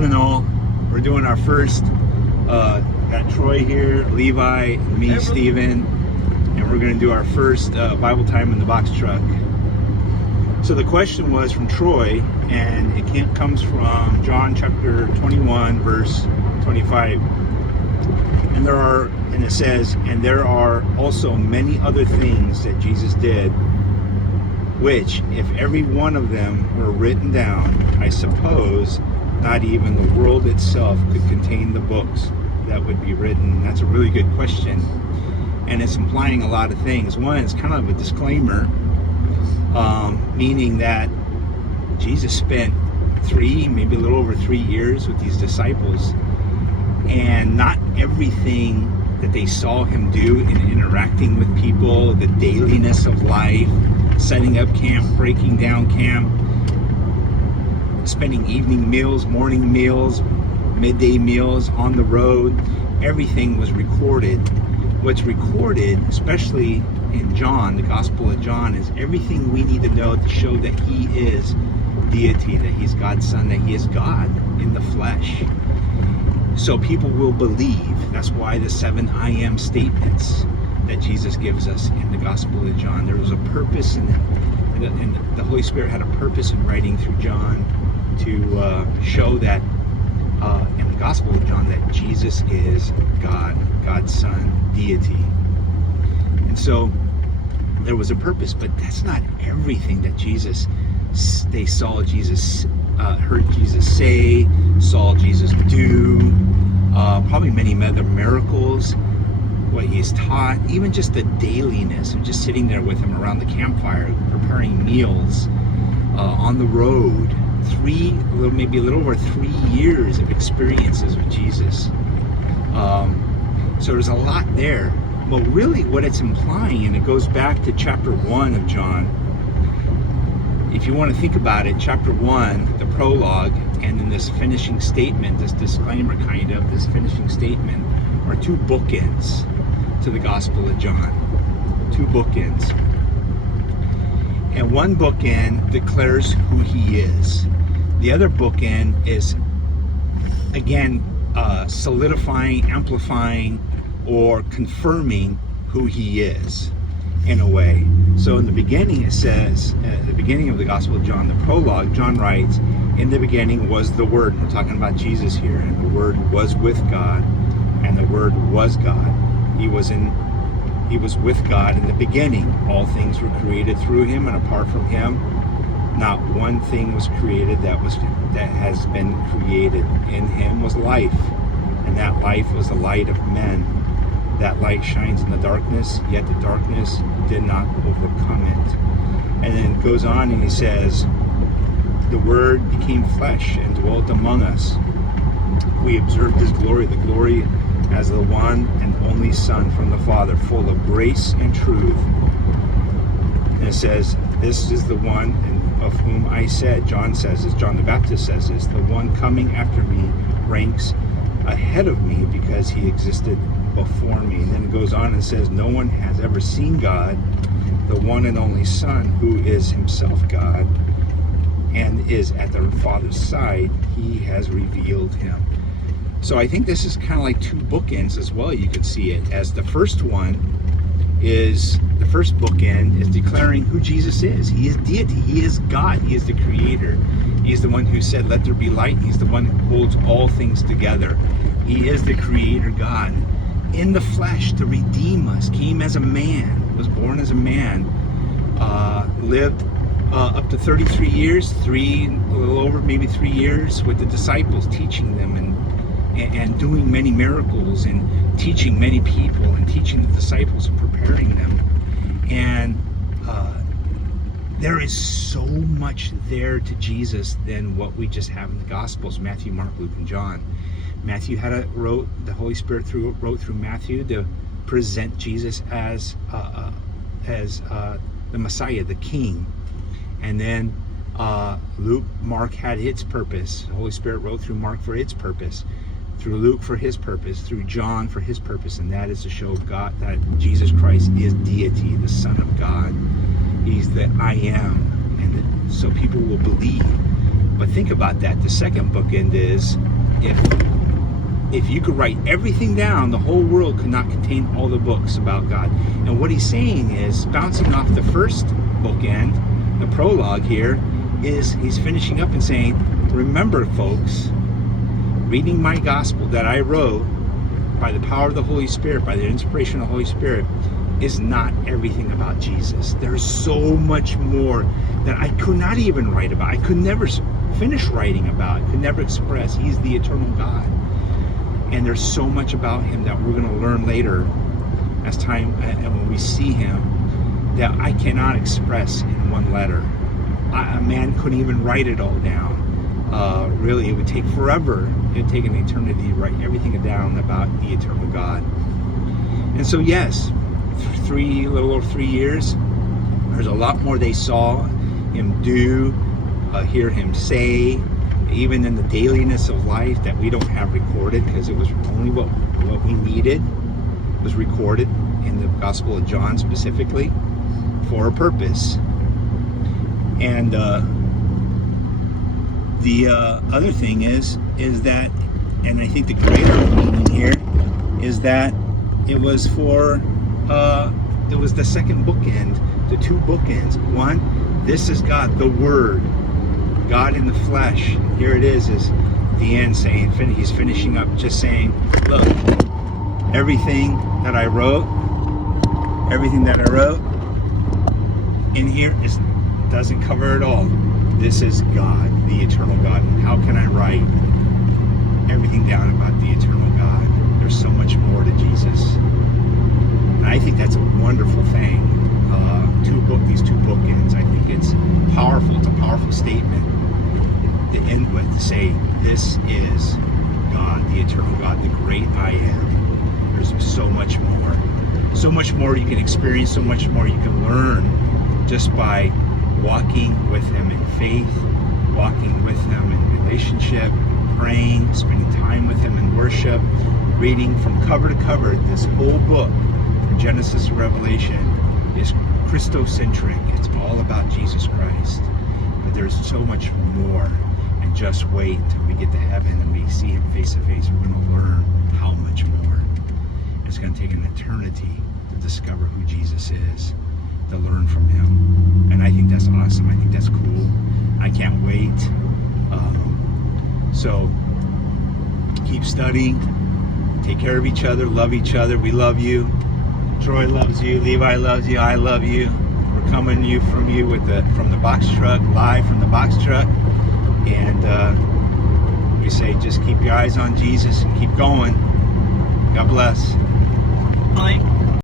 morning all. We're doing our first, got Troy here, Levi, and me, Steven, and we're going to do our first Bible time in the box truck. So the question was from Troy, and it comes from John chapter 21, verse 25. And it says, and there are also many other things that Jesus did, which, if every one of them were written down, I suppose not even the world itself could contain the books that would be written. That's a really good question. And it's implying a lot of things. One, it's kind of a disclaimer, meaning that Jesus spent maybe a little over 3 years with these disciples, and not everything that they saw him do in interacting with people, the dailiness of life, setting up camp, breaking down camp, spending evening meals, morning meals, midday meals on the road, everything was recorded. What's recorded, especially in John, the Gospel of John, is everything we need to know to show that he is deity, that he's God's son, that he is God in the flesh. So people will believe. That's why the 7 I am statements that Jesus gives us in the Gospel of John. There was a purpose, and the Holy Spirit had a purpose in writing through John to show that in the Gospel of John that Jesus is God, God's Son, deity. And so there was a purpose, but that's not everything that they saw Jesus, heard Jesus say, saw Jesus do, probably many other miracles, what he's taught, even just the dailiness of just sitting there with him around the campfire, preparing meals, on the road, maybe a little over 3 years of experiences with Jesus. So there's a lot there. But really what it's implying, and it goes back to chapter 1 of John, if you want to think about it, chapter 1, the prologue, and then this finishing statement, this disclaimer kind of, this finishing statement, are 2 bookends to the Gospel of John. 2 bookends. And one bookend declares who he is. The other bookend is, again, solidifying, amplifying, or confirming who he is in a way. So in the beginning it says, at the beginning of the Gospel of John, the prologue, John writes, in the beginning was the Word. We're talking about Jesus here. And the Word was with God, and the Word was God. He was with God in the beginning. All things were created through him, and apart from him, not one thing was created that has been created. In him was life, and that life was the light of men. That light shines in the darkness, yet the darkness did not overcome it. And then it goes on and he says, the Word became flesh and dwelt among us. We observed his glory, the glory as the one and only Son from the Father, full of grace and truth. And it says, this is the one of whom I said, John says this, John the Baptist says this, the one coming after me ranks ahead of me because he existed before me. And then it goes on and says, no one has ever seen God, the one and only Son, who is himself God and is at the Father's side. He has revealed him. So I think this is kind of like 2 bookends as well. You could see it as the first one is, the first bookend is declaring who Jesus is. He is deity. He is God. He is the creator. He is the one who said, let there be light. He's the one who holds all things together. He is the creator God in the flesh to redeem us, came as a man, was born as a man, lived up to 33 years, a little over maybe 3 years with the disciples, teaching them and doing many miracles and teaching many people and teaching the disciples and preparing them. And there is so much there to Jesus than what we just have in the Gospels, Matthew, Mark, Luke, and John. Matthew the Holy Spirit wrote through Matthew to present Jesus as the Messiah, the King. And then Mark had its purpose. The Holy Spirit wrote through Mark for its purpose, through Luke for his purpose, through John for his purpose, and that is to show God that Jesus Christ is deity, the Son of God. He's the I am, and so people will believe. But think about that. The second bookend is, if you could write everything down, the whole world could not contain all the books about God. And what he's saying is, bouncing off the first bookend, the prologue here, is he's finishing up and saying, remember, folks, reading my gospel that I wrote by the power of the Holy Spirit, by the inspiration of the Holy Spirit, is not everything about Jesus. There's so much more that I could not even write about. I could never finish writing about. I could never express. He's the eternal God. And there's so much about him that we're going to learn later as time, and when we see him, that I cannot express in one letter. A man couldn't even write it all down. Really, it would take forever. It would take an eternity to write everything down about the eternal God. And so, yes, a little over 3 years, there's a lot more they saw him do, hear him say, even in the dailiness of life that we don't have recorded, because it was only what we needed was recorded in the Gospel of John specifically for a purpose. And the other thing is that, and I think the greater meaning here is that it was for it was the second bookend, the two bookends. One, this is God, the Word, God in the flesh. Here it is the end, saying, he's finishing up just saying, look, everything that I wrote in here doesn't cover it all. This is God, the eternal God. And how can I write everything down about the eternal God? There's so much more to Jesus. And I think that's a wonderful thing. These two bookends. I think it's powerful. It's a powerful statement to end with, to say, this is God, the eternal God, the great I am. There's so much more. So much more you can experience, so much more you can learn just by walking with him in faith, walking with him in relationship, praying, spending time with him in worship, reading from cover to cover. This whole book, from Genesis to Revelation, is Christocentric. It's all about Jesus Christ. But there's so much more. And just wait until we get to heaven and we see him face to face. We're going to learn how much more. It's going to take an eternity to discover who Jesus is, to learn from him. And I think that's awesome. I think that's cool. I can't wait. So keep studying. Take care of each other. Love each other. We love you. Troy loves you. Levi loves you. I love you. We're coming from you from the box truck, live from the box truck. And we say, just keep your eyes on Jesus and keep going. God bless. Bye.